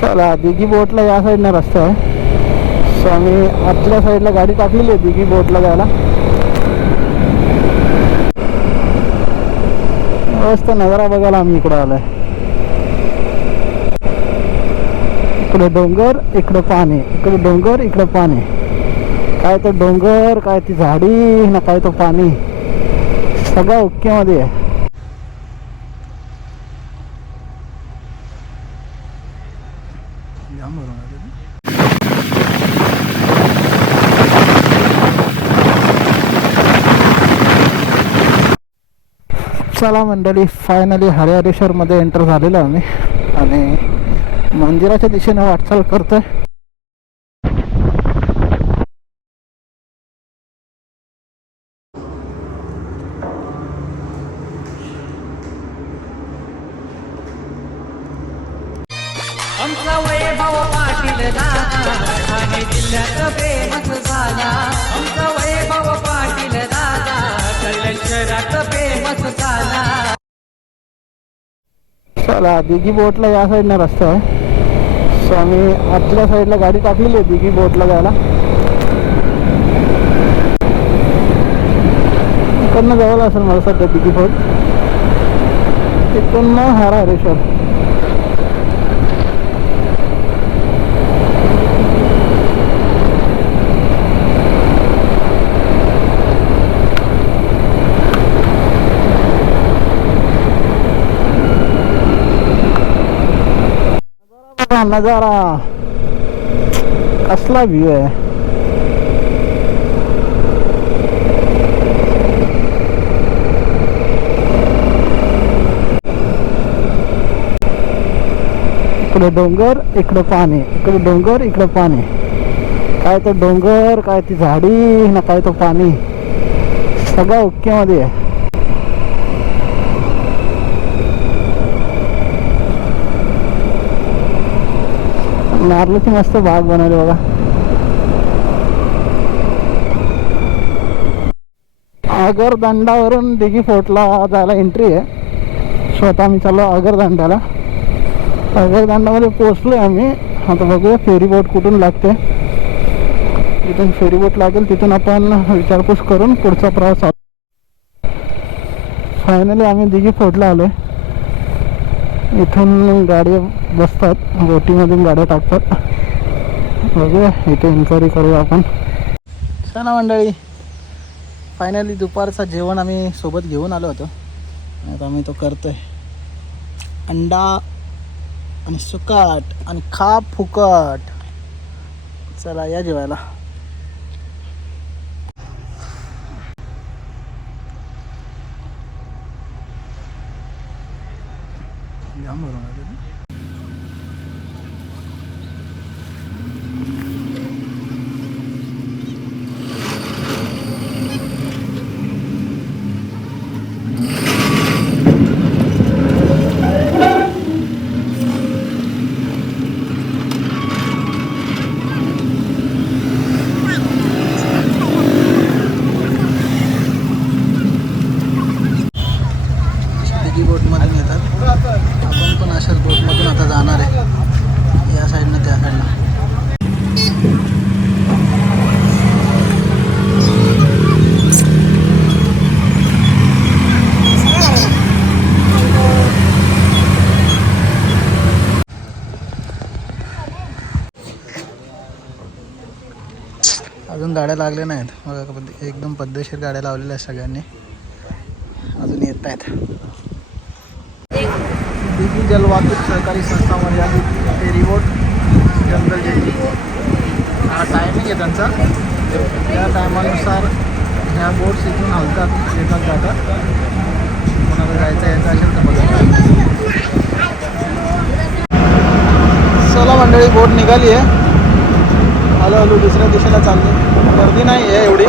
चला दिघी बोटला या साईडनं रस्ता आहे. सो आम्ही आतल्या साईडला गाडी टाकलेली आहे दिघी बोटला जायला. मस्त नजारा बघायला आम्ही इकडं आलोय. इकडे डोंगर इकडे पाणी. इकडे डोंगर इकडे पाणी. काय तर डोंगर काय ती झाडी ना काय तो पाणी. सगळं मध्ये आहे. चला मंडळी फायनली हरिहरेश्वरमध्ये एंटर झालेलो आम्ही. आणि मंदिराच्या दिशेने वाटचाल करतोय. चला दिघी बोटला या साईडनं रस्ता आहे. सो आम्ही आतल्या साईडला गाडी टाकलेली आहे दिघी बोटला जायला. इकडनं जवळ असेल मला सध्या दिघी बोट तिथून मग हरा हरेश्वर. बघा नजारा कसला व्ह्यू आहे इकडे डोंगर इकडे पाणी इकडे डोंगर इकडे पाणी काय तर डोंगर काय ती झाडी ना काय तो पाणी सगळं ओक्यामध्ये आहे नारळाची मस्त बाग बनवली बघा आगरदंडावरून दिघी फोर्टला जायला एंट्री आहे स्वतः आम्ही चाललो आगरदंड्याला आगरदंडामध्ये पोचलो आम्ही आता बघूया फेरी बोट कुठून लागते तिथून फेरी बोट लागेल तिथून आपण विचारपूस करून पुढचा प्रवास फायनली आम्ही दिघी फोर्टला आलोय इथून गाडी बसतात बोटीमधून गाड्या टाकतात. बघूया इथे इन्क्वायरी करूया आपण. चला मंडळी फायनली दुपारचं जेवण आम्ही सोबत घेऊन आलो होतो. आता आम्ही तो करतोय. अंडा आणि सुकाट आणि खा फुकट. चला या जेवायला जाम भरून आले रे. दिघी बोटमधून येतात आपण पण अशाच बोटमधून आता जाणार आहे या साईडनं त्या साईडनं लागले नाहीत. बघा पद्ध- एकदम पद्धतशीर गाड्या लावलेल्या आहेत सगळ्यांनी. अजून येत आहेत दिघी जलवाहतूक सहकारी संस्था मर्यादित फेरीबोट जंगल जेटी हा टायमिंग आहे त्यांचा. त्या टायमानुसार ह्या बोट्स इथून हलतात येतात जातात. कोणाला जायचं यायचं असेल तर बघा. चला मंडळी बोट निघाली आहे. हळू हळू दुसऱ्या दिशेला चालली गर्दी नाही आहे एवढी.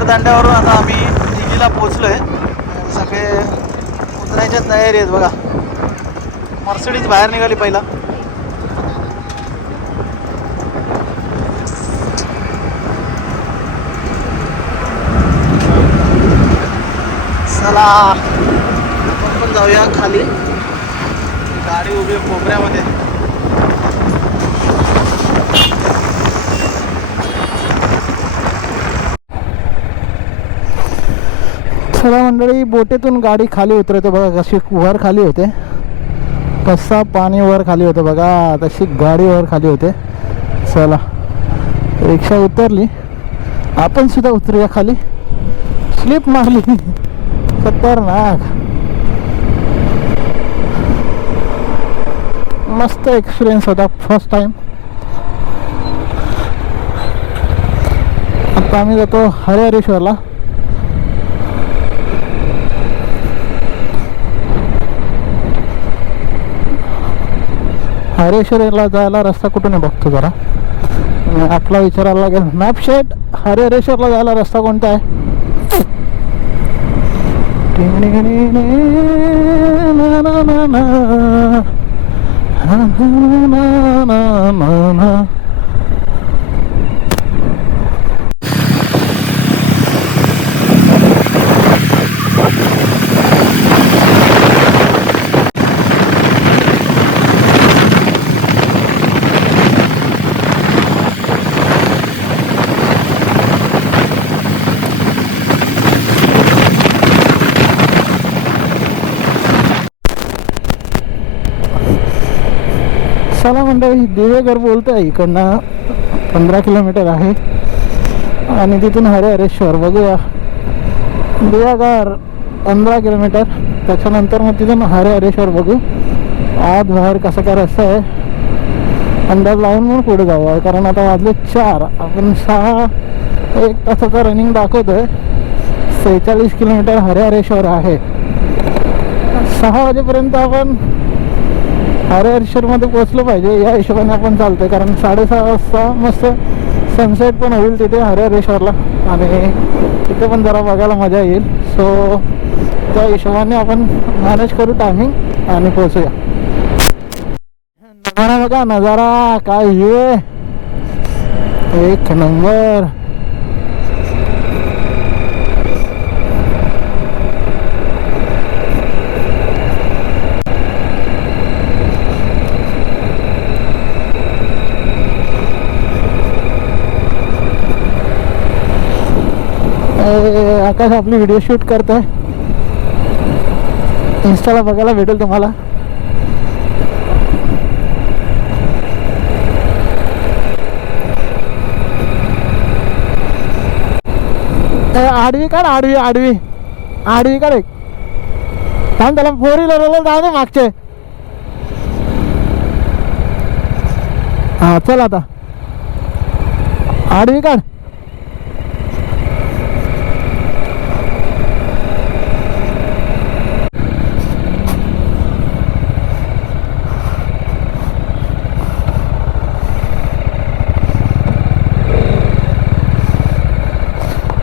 आगरदांड्यावरून आता आम्ही दिल्लीला पोचलो आहे सगळे उतरायच्या तयारी आहेत बघा. मर्सिडीज बाहेर निघाली पहिला. चला आपण पण जाऊया खाली. गाडी उभी आहे कोपऱ्यामध्ये. सर्व मंडळी बोटेतून गाडी खाली उतरते बघा कशी वर खाली होते. कसा पाणी वर खाली होतं बघा तशी गाडी वर खाली होते. चला रिक्षा उतरली. आपण सुद्धा उतरूया खाली. स्लिप मारली. खतरनाक. मस्त एक्सपिरियन्स होता फर्स्ट टाइम आता आम्ही जातो हरिहरेश्वरला. हरेश्वरला जायला रस्ता कुठून आहे बघतो जरा आपला विचारायला लागेल मॅप शेट हरिहरेश्वरला जायला रस्ता कोणता आहे ना, ना, ना, ना. ना, ना, मंडळी दिवेघर बोलतो आहे इकडनं पंधरा किलोमीटर आहे. आणि तिथून हरेहरेश्वर बघूया. दिवेघर पंधरा किलोमीटर. त्याच्यानंतर मग तिथून हरेहरेश्वर बघू. आत बाहेर कसा काय रस्ता आहे. अंदाज लावून मग पुढे जाऊ. कारण आता वाजले चार. आपण सहा एक तासाचा रनिंग दाखवतोय. सेहेचाळीस किलोमीटर हरेहरेश्वर आहे. सहा वाजेपर्यंत आपण हरिहरेश्वरमध्ये पोचलं पाहिजे. या हिशोबाने आपण चालतोय. कारण साडेसहा वाजता मस्त सनसेट पण होईल तिथे हरिहरेश्वरला. आणि तिथे पण जरा बघायला मजा येईल. सो त्या हिशोबाने आपण मॅनेज करू टायमिंग आणि पोहोचूया. नजारा बघा नजारा काय आहे? एक नंबर आकाश आपली व्हिडिओ शूट करतोय. इन्स्टाला बघायला भेटेल तुम्हाला. आडवी काढ आडवी आडवी. आडवी काढ एक. थांब त्याला फोर व्हीलर जाऊ दे मागचे. हा चल आता. आडवी काढ.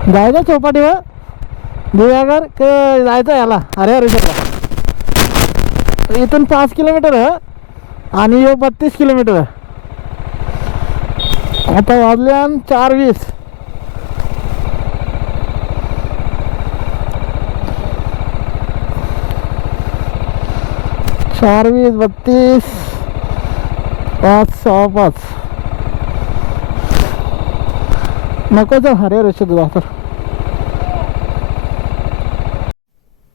जायचं चौपाटीवर दिव्यागर क जायचं याला अरे अरे इथून पाच किलोमीटर आणि यो बत्तीस किलोमीटर आता वाजल्यान चार वीस. चार वीस बत्तीस पाच सहा पाच. नको जाऊ हरे रेषे तुझा तर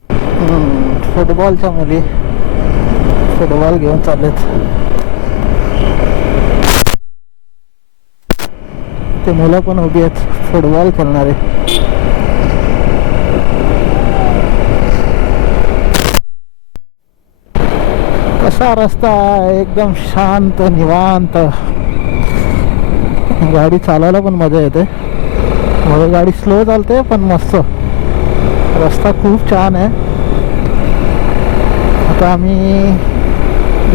हम्म, फुटबॉलच्या मुली फुटबॉल घेऊन चाललेत ते मुलं पण उभी आहेत फुटबॉल खेळणारे कसा रस्ता आहे एकदम शांत निवांत. गाडी चालायला पण मजा येते. मला गाडी स्लो चालते पण मस्त. रस्ता खूप छान आहे. आता आम्ही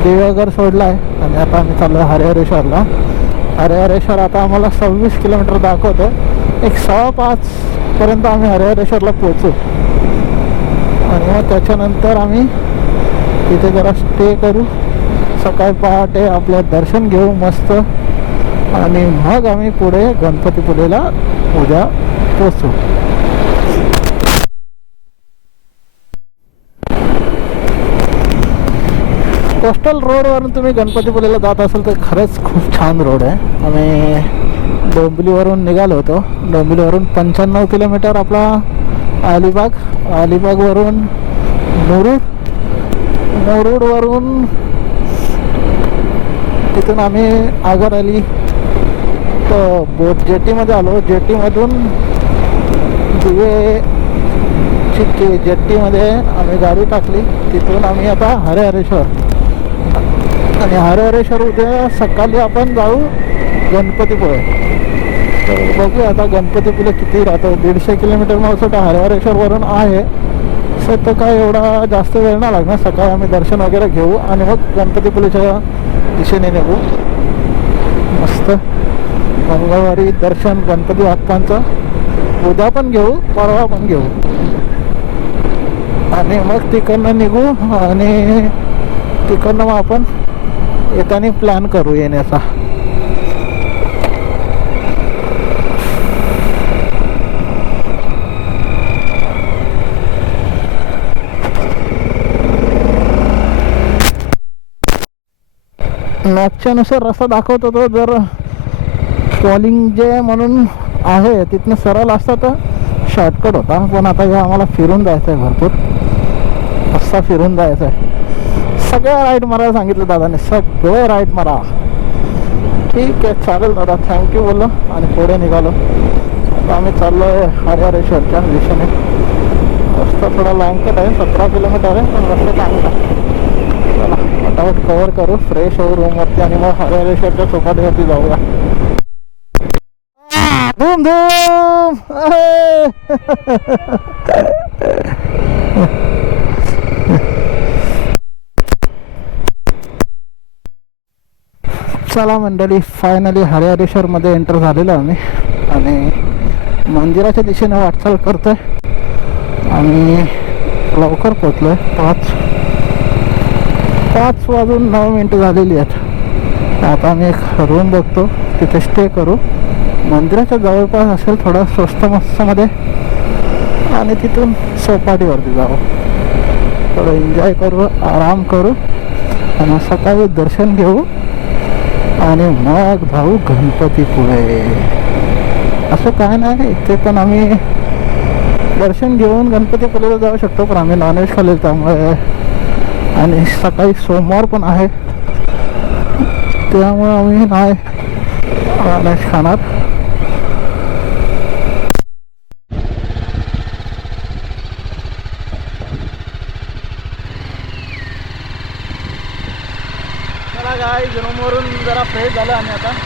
देवागर सोडला आहे आणि आता आम्ही चाललो हरिहरेश्वरला. हरिहरेश्वर आता आम्हाला सव्वीस किलोमीटर दाखवतो एक सव्वा पाच पर्यंत आम्ही हरिहरेश्वरला पोचू आणि मग त्याच्यानंतर आम्ही तिथे जरा स्टे करू. सकाळी पहाटे आपलं दर्शन घेऊ मस्त. आणि मग आम्ही पुढे गणपतीपुळेला उद्या पोचू कोस्टल रोडवरून तुम्ही गणपतीपुळेला जात असाल तर खरंच खूप छान रोड आहे. आम्ही डोंबिवलीवरून निघालो होतो. डोंबिवलीवरून पंच्याण्णव किलोमीटर आपला अलिबाग अलिबागवरून मुरुड मुरुडवरून तिथून आम्ही आगर आली तर बोट जेटीमध्ये आलो. जेटीमधून दिवे जेट्टीमध्ये आम्ही गाडी टाकली. तिथून आम्ही आता हरेहरेश्वर आणि हरहरेश्वर उद्या सकाळी आपण जाऊ गणपतीपुळे. तर बघूया आता गणपतीपुळे किती राहतो. दीडशे किलोमीटर मला असं वाटतं आहे. सो तर काय एवढा जास्त वेळ नाही लागणार. सकाळी आम्ही दर्शन वगैरे घेऊ आणि मग गणपतीपुळेच्या दिशेने निघू. मस्त. मंगळवारी दर्शन गणपती बाप्पांचं. उद्या पण घेऊ परवा पण घेऊ. आणि मग तिकडनं निघू आणि तिकडनं मग आपण येताना प्लॅन करू येण्याचा. मॅपच्यानुसार रस्ता दाखवत होतो जर कॉलिंग जे म्हणून आहे तिथनं सरळ असता तर शॉर्टकट होता. पण आता हे आम्हाला फिरून जायचं आहे भरपूर. रस्ता फिरून जायचं आहे सगळं राईट मारायला सांगितलं दादाने सगळं राईट मारा. ठीक आहे चालेल दादा थँक्यू बोललो आणि पुढे निघालो. आता आम्ही चाललो आहे हरिहरेश्वरच्या दिशेने. रस्ता थोडा लँकेट आहे सतरा किलोमीटर आहे पण रस्ता चांगला चला फटाफट कवर करू फ्रेश होऊ रूमवरती आणि मग हरिहरेश्वरच्या चौपाटीवरती जाऊया. धूम धूम! चला मंडळी फायनली हरिहरेश्वरमध्ये एंटर झालेलो आम्ही. आणि मंदिराच्या दिशेने वाटचाल करतोय. आणि लवकर पोचलोय पाच पाच वाजून नऊ मिनटं झालेली आहेत. आता आम्ही एक रूम बघतो. तिथे स्टे करू. मंदिराच्या जवळपास असेल थोडं स्वस्त मस्तमध्ये. आणि तिथून चौपाटीवरती जाऊ. थोडं एन्जॉय करू आराम करू. आणि सकाळी दर्शन घेऊ. आणि मग भाऊ गणपतीपुळे असं काय नाही इथे पण आम्ही दर्शन घेऊन गणपतीपुळेला जाऊ शकतो पण आम्ही नॉनव्हेज खाल्ले त्यामुळे. आणि सकाळी सोमवार पण आहे. त्यामुळे आम्ही नाही नॉनव्हेज खाणार चला गाय रूमवरून जरा फ्रेश झालो आम्ही आता आता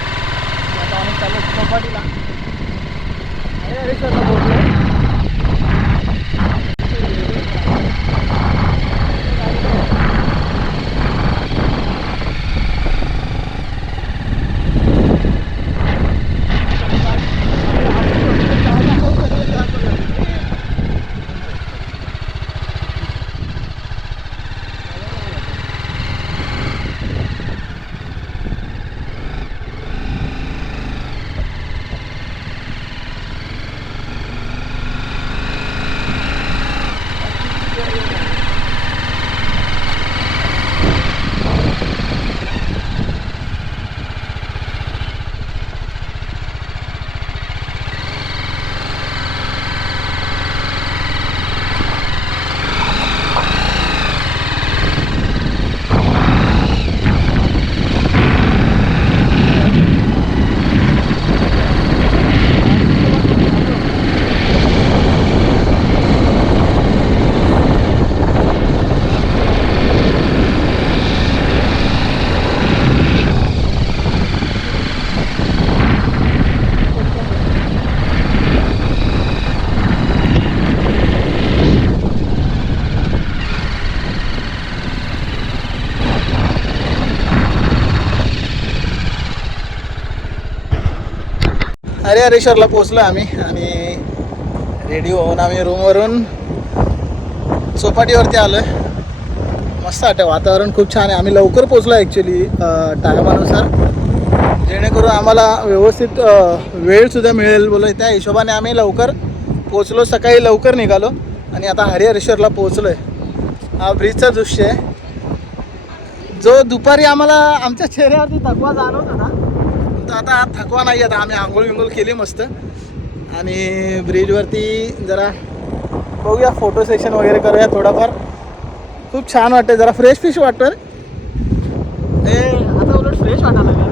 हरेश्वरला पोचलो आम्ही आणि रेडी होऊन आम्ही रूमवरून चौपाटीवरती आलो आहे मस्त वाटतं वातावरण खूप छान आहे. आम्ही लवकर पोचलो ॲक्च्युली टायमानुसार. जेणेकरून आम्हाला व्यवस्थित वेळसुद्धा मिळेल बोल त्या हिशोबाने आम्ही लवकर पोचलो सकाळी लवकर निघालो आणि आता हरिहरेश्वरला पोचलो आहे हा ब्रिजचा दृश्य आहे. जो दुपारी आम्हाला आमच्या चेहऱ्यावरती थकवा जाणवत होता आता थकवा नाही आता आम्ही आंघोळ विंघोळ केली मस्त. आणि ब्रिजवरती जरा बघूया फोटो सेशन वगैरे करूया थोडाफार. खूप छान वाटतं जरा फ्रेश फिश वाटतं हे आता उलट फ्रेश वाटायला लागलं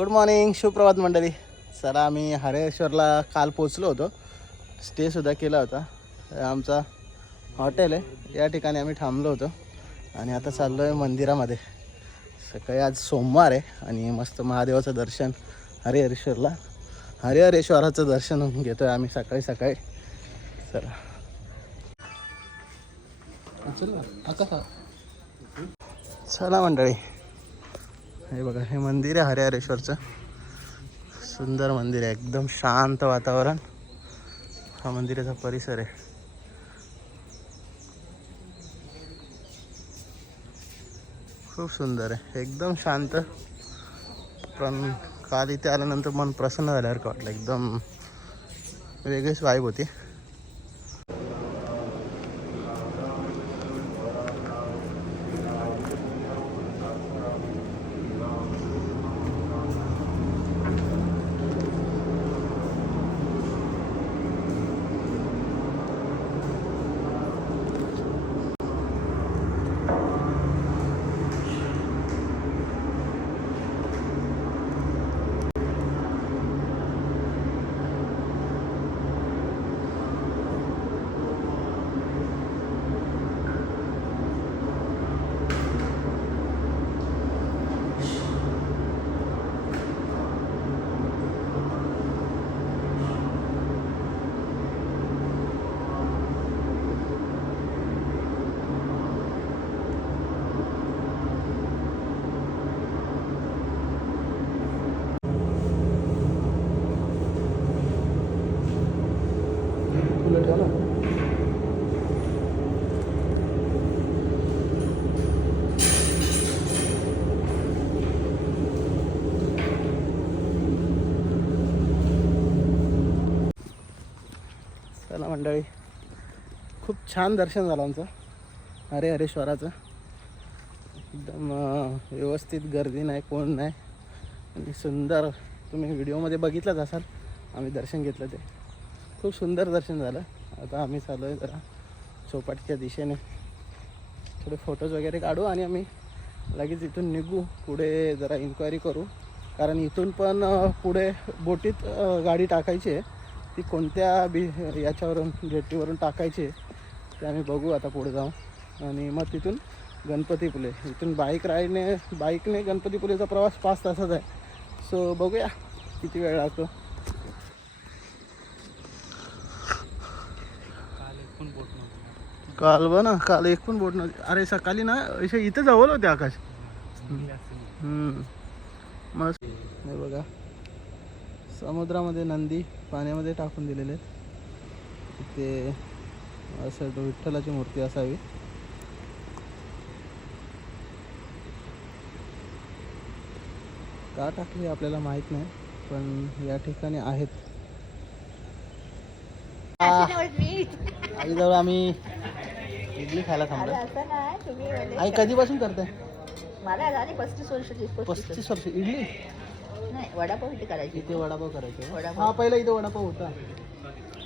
गुड मॉर्निंग सुप्रभात मंडळी चला आम्ही हरेश्वरला काल पोचलो होतो. स्टेसुद्धा केला होता. आमचा हॉटेल आहे. या ठिकाणी आम्ही थांबलो होतो. आणि आता चाललो आहे मंदिरामध्ये. सकाळी आज सोमवार आहे आणि मस्त महादेवाचं दर्शन हरिहरेश्वरला हरिहरेश्वराचं दर्शन घेतो आहे आम्ही सकाळी सकाळी. चला. चला मंडळी. हे बघा हे मंदिर आहे हरिहरेश्वरचं. सुंदर मंदिर आहे एकदम शांत वातावरण. हा मंदिराचा परिसर आहे. खूप सुंदर आहे एकदम शांत. पण काल इथे आल्यानंतर मन प्रसन्न झाल्यासारखं वाटलं एकदम वेगळीच वाईब होती चला मंडळी खूप छान दर्शन झालं आमचं. हरे हरेश्वराचं एकदम व्यवस्थित गर्दी नाही कोण नाही. आणि सुंदर तुम्ही व्हिडिओमध्ये बघितलंच असाल आम्ही दर्शन घेतलं ते. खूप सुंदर दर्शन झालं. आता आम्ही चालू आहे जरा चौपाटीच्या दिशेने. थोडे फोटोज वगैरे काढू आणि आम्ही लगेच इथून निघू. पुढे जरा इन्क्वायरी करू. कारण इथून पण पुढे बोटीत गाडी टाकायची आहे. ती कोणत्या बी याच्यावरून जेटीवरून टाकायची आहे. ते आम्ही बघू आता पुढे जाऊन. आणि मग तिथून गणपतीपुले इथून बाईक राईडने बाईकने गणपतीपुलेचा प्रवास पाच तासाचा आहे. सो बघूया किती वेळ लागतो. काल बघ ना काल एक पण बोट नव्हती. अरे सकाळी ना असे इथं जवळ होते आकाश. मस्त. हे बघा. समुद्रामध्ये नंदी पाण्यामध्ये टाकून दिलेले आहेत. तिथे असं विठ्ठलाची मूर्ती असावी. का टाकली आपल्याला माहीत नाही पण या ठिकाणी आहेत. आईजवळ आम्ही इडली खायला थांबलो. आई कधीपासून मला झाली पस्तीस वर्ष पस्तीस इडली. नाही वडापाव इथे करायची. इथे वडापाव करायचे वडापाव. हा पहिला इथे वडापाव होता.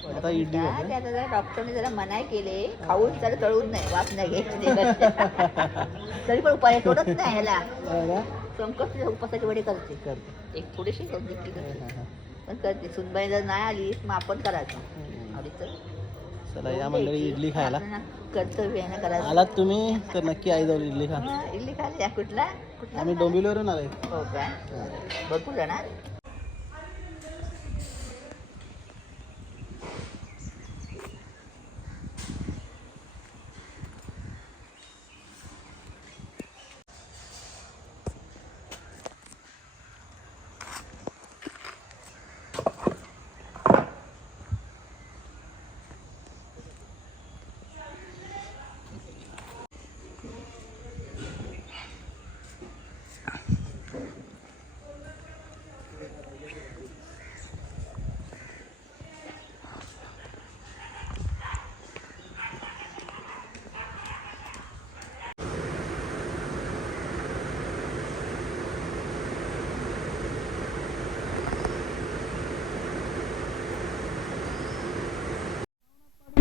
आता इडली का? होते त्या जरा डॉक्टरने जरा मनाई केले. खाऊन तर तळून नाही वाफ नाही घ्यायची तरी पण उपाय तोडत नाही ह्याला. बघा. संकट उपासाची वडी करते. करते. एक थोडीशी हा, हा. पण करते. सुनबाई जर नाही आली मग आपण करायचं आली तर चला या मंडळी इडली खायला. कर्तव्य आहे ना करायचं. आलात तुम्ही तर नक्की आई जाऊन इडली खा. हा, इडली खाली या कुठला? कुठला आम्ही डोंबिवलीवरून आलोय. हो काय भरपूर जाणार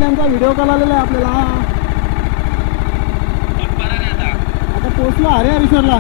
त्यांचा व्हिडिओ कॉल आलेला आहे आपल्याला. आता. पोचलो अरे हरिश्वरला